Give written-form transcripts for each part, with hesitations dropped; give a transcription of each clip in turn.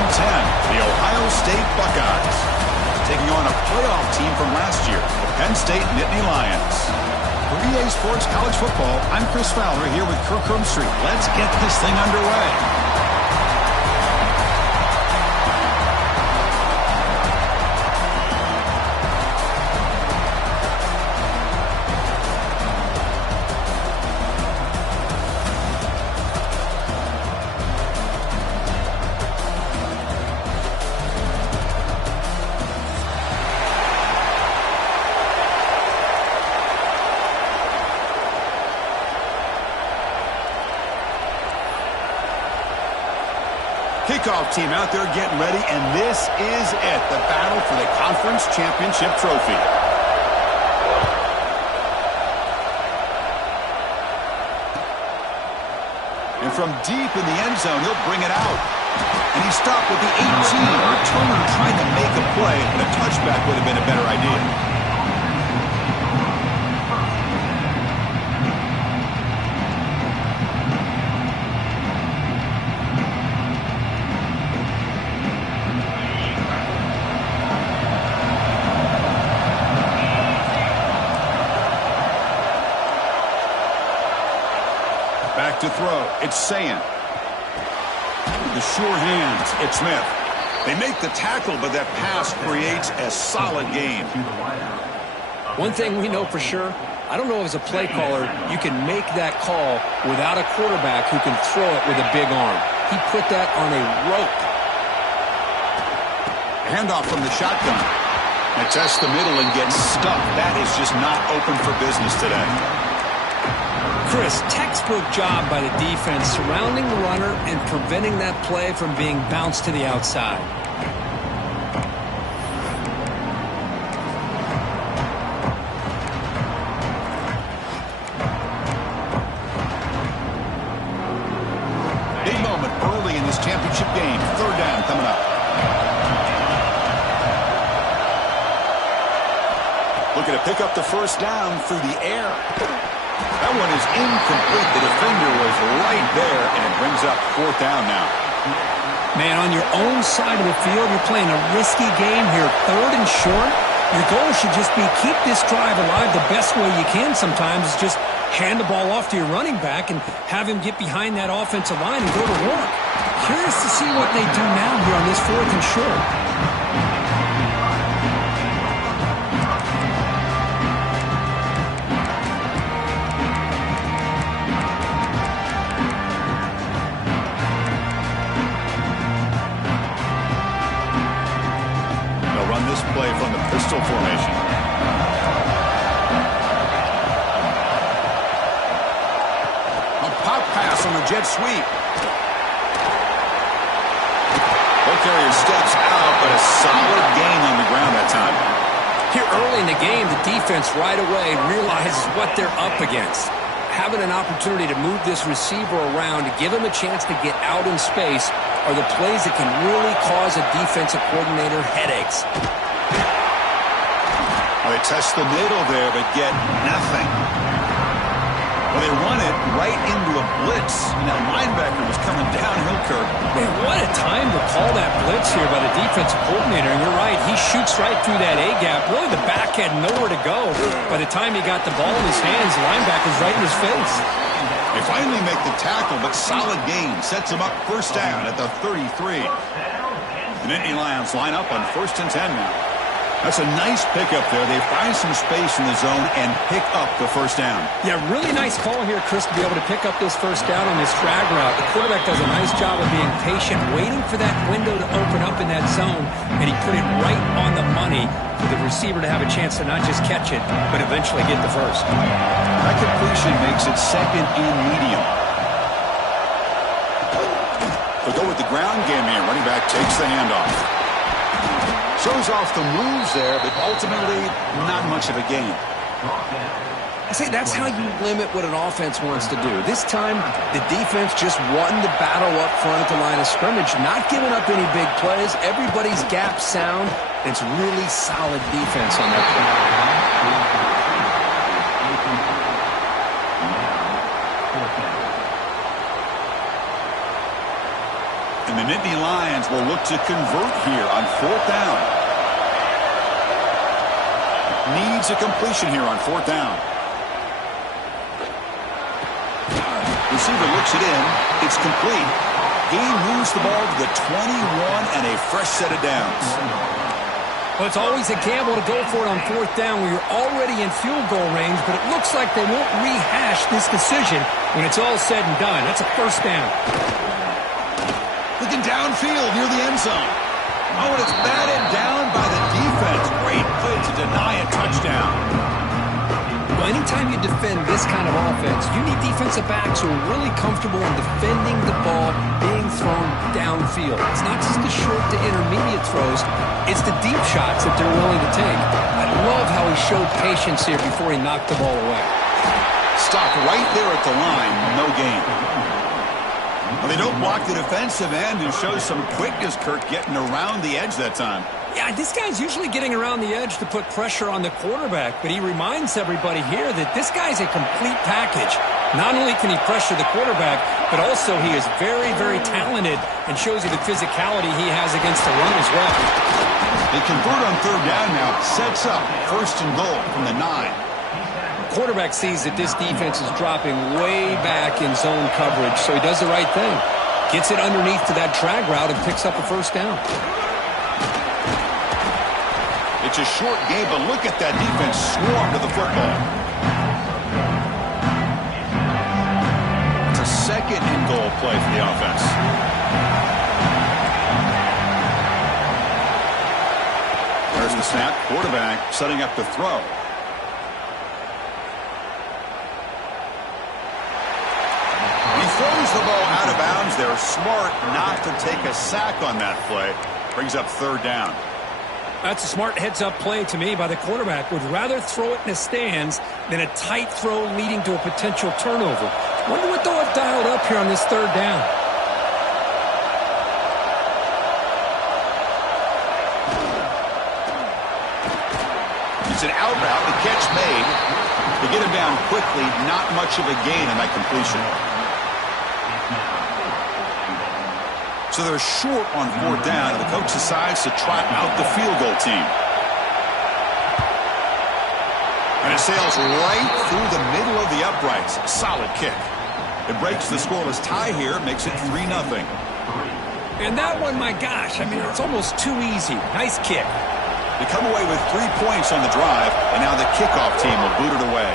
Big Ten, the Ohio State Buckeyes, taking on a playoff team from last year, the Penn State Nittany Lions. For EA Sports College Football, I'm Chris Fowler here with Kirk Street. Let's get this thing underway. Kickoff team out there getting ready, and this is it, the battle for the conference championship trophy. And from deep in the end zone, he'll bring it out. And he stopped with the 18. Returner trying to make a play, and a touchback would have been a better idea. To throw, it's St. The sure hands, it's Smith. They make the tackle, but that pass creates a solid gain. One thing we know for sure, I don't know as a play caller, you can make that call without a quarterback who can throw it with a big arm. He put that on a rope. Handoff from the shotgun. They test the middle and get stuck. That is just not open for business today. Chris, textbook job by the defense surrounding the runner and preventing that play from being bounced to the outside. Big moment early in this championship game. Third down coming up. Looking to pick up the first down through the air. That one is incomplete. The defender was right there, and it brings up fourth down now. Man, on your own side of the field, you're playing a risky game here. Third and short. Your goal should just be keep this drive alive the best way you can sometimes is just hand the ball off to your running back and have him get behind that offensive line and go to work. Curious to see what they do now here on this fourth and short. Play from the pistol formation. A pop pass on the jet sweep. Ball carrier steps out, but a solid gain on the ground that time. Here early in the game, the defense right away realizes what they're up against. Having an opportunity to move this receiver around to give him a chance to get out in space are the plays that can really cause a defensive coordinator headaches. They test the middle there, but get nothing. Well, they run it right into a blitz, and that linebacker was coming downhill, Kirk. Man, what a time to call that blitz here by the defensive coordinator. And you're right, he shoots right through that A-gap. Really, the back had nowhere to go. By the time he got the ball in his hands, the linebacker's right in his face. They finally make the tackle, but solid gain sets him up first down at the 33. The Nittany Lions line up on 1st and 10 now. That's a nice pickup there. They find some space in the zone and pick up the first down. Yeah, really nice call here, Chris, to be able to pick up this first down on this drag route. The quarterback does a nice job of being patient, waiting for that window to open up in that zone, and he put it right on the money for the receiver to have a chance to not just catch it, but eventually get the first. That completion makes it second and medium. They'll go with the ground game here. Running back takes the handoff. Shows off the moves there, but ultimately not much of a gain. I say that's how you limit what an offense wants to do. This time, the defense just won the battle up front at the line of scrimmage, not giving up any big plays. Everybody's gap sound. It's really solid defense on that play. Nittany Lions will look to convert here on 4th down. Needs a completion here on 4th down. Receiver looks it in. It's complete. Gain moves the ball to the 21 and a fresh set of downs. Well, it's always a gamble to go for it on 4th down where you're already in field goal range, but it looks like they won't rehash this decision when it's all said and done. That's a 1st down. Looking downfield near the end zone. Oh, and it's batted down by the defense. Great play to deny a touchdown. Well, anytime you defend this kind of offense, you need defensive backs who are really comfortable in defending the ball being thrown downfield. It's not just the short to intermediate throws, it's the deep shots that they're willing to take. I love how he showed patience here before he knocked the ball away. Stopped right there at the line, no gain. Well, they don't block the defensive end and show some quickness, Kirk, getting around the edge that time. Yeah, this guy's usually getting around the edge to put pressure on the quarterback, but he reminds everybody here that this guy's a complete package. Not only can he pressure the quarterback, but also he is very, very talented and shows you the physicality he has against the run as well. They convert on 3rd down now. Sets up 1st and goal from the 9. The quarterback sees that this defense is dropping way back in zone coverage, so he does the right thing. Gets it underneath to that drag route and picks up a 1st down. It's a short game, but look at that defense swarm to the football. It's a 2nd and goal play for the offense. There's the snap. Quarterback setting up to throw. He throws the ball out of bounds there. Smart not to take a sack on that play. Brings up 3rd down. That's a smart heads-up play to me by the quarterback. Would rather throw it in the stands than a tight throw leading to a potential turnover. Wonder what they'll have dialed up here on this 3rd down. It's an out route. The catch made. They get him down quickly. Not much of a gain in that completion. So they're short on 4th down, and the coach decides to trot out the field goal team. And it sails right through the middle of the uprights. Solid kick. It breaks the scoreless tie here, makes it 3-0. And that one, my gosh, I mean, it's almost too easy. Nice kick. They come away with 3 points on the drive, and now the kickoff team will boot it away.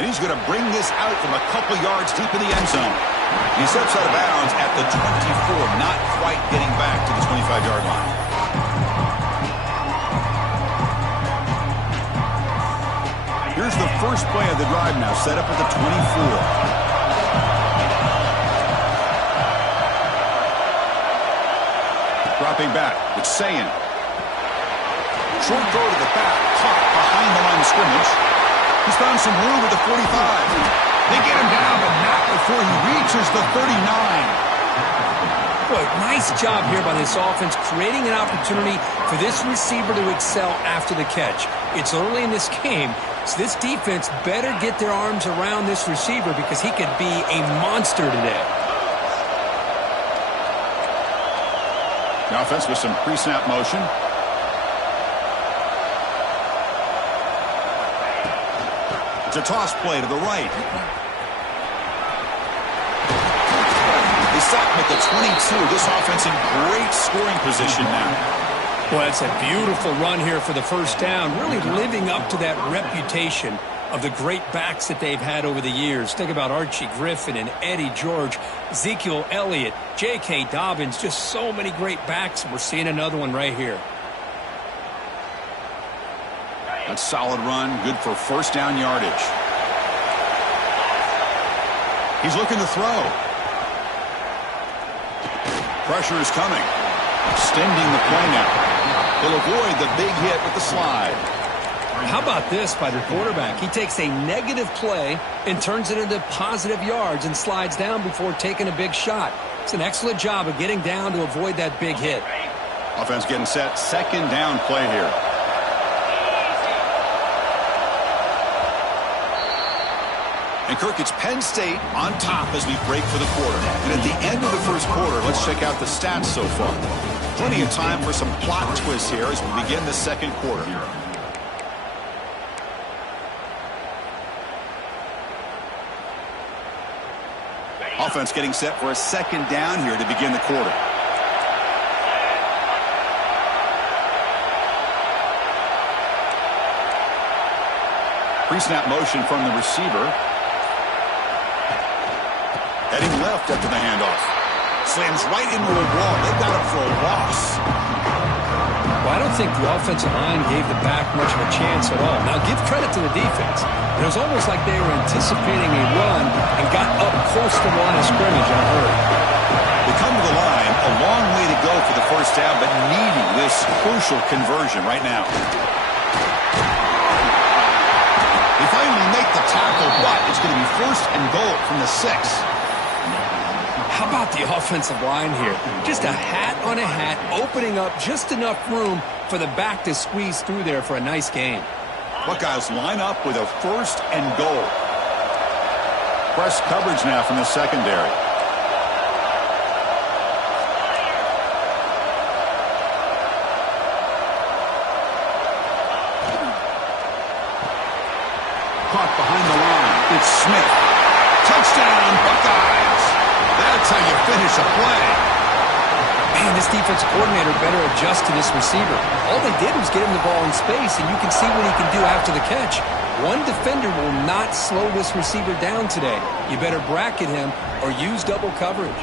And he's going to bring this out from a couple yards deep in the end zone. He steps out of bounds at the 24, not quite getting back to the 25-yard line. Here's the first play of the drive now, set up at the 24. Dropping back, it's Sayin. Short throw to the back, caught behind the line of scrimmage. He's found some room at the 45. They get him down, but not before he reaches the 39. Boy, nice job here by this offense, creating an opportunity for this receiver to excel after the catch. It's early in this game, so this defense better get their arms around this receiver because he could be a monster today. The offense with some pre-snap motion. It's a toss play to the right. They stop him at the 22. This offense in great scoring position now. Well, it's a beautiful run here for the 1st down, really living up to that reputation of the great backs that they've had over the years. Think about Archie Griffin and Eddie George, Ezekiel Elliott, J.K. Dobbins, just so many great backs. We're seeing another one right here. That's a solid run, good for 1st down yardage. He's looking to throw. Pressure is coming. Extending the play now. He'll avoid the big hit with the slide. How about this by the quarterback? He takes a negative play and turns it into positive yards and slides down before taking a big shot. It's an excellent job of getting down to avoid that big hit. Offense getting set. 2nd down play here. And Kirk, it's Penn State on top as we break for the quarter. And at the end of the first quarter, let's check out the stats so far. Plenty of time for some plot twists here as we begin the second quarter. Offense getting set for a second down here to begin the quarter. Pre-snap motion from the receiver. Heading left after the handoff. Slams right into a wall. They got him for a loss. Well, I don't think the offensive line gave the back much of a chance at all. Now, give credit to the defense. It was almost like they were anticipating a run and got up close to the line of scrimmage on hurry. They come to the line, a long way to go for the first down, but needing this crucial conversion right now. They finally make the tackle, but it's going to be first and goal from the 6. How about the offensive line here? Just a hat on a hat, opening up just enough room for the back to squeeze through there for a nice gain. Buckeyes line up with a first and goal. Press coverage now from the secondary. Caught behind the line. It's Smith. Touchdown, Buckeyes. That's how you finish a play. Man, this defense coordinator better adjust to this receiver. All they did was get him the ball in space, and you can see what he can do after the catch. One defender will not slow this receiver down today. You better bracket him or use double coverage.